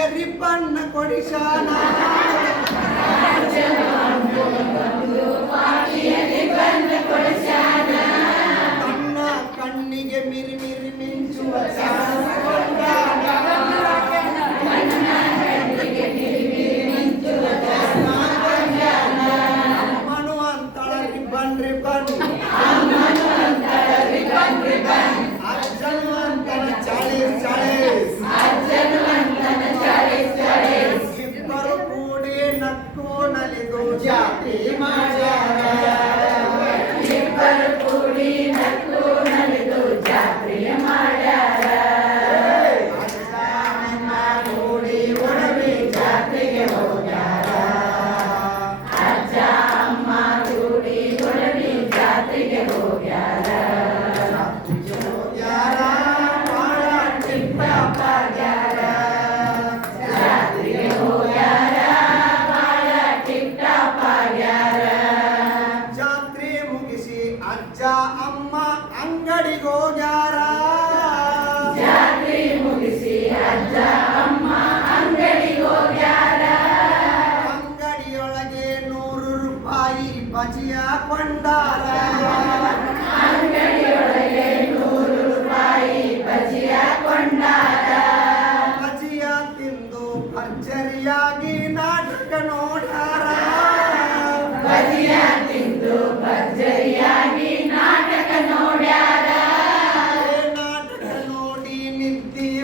ఎరి పన్న కొడిశానా కన్నిగే Miri Miri మించు వచ్చా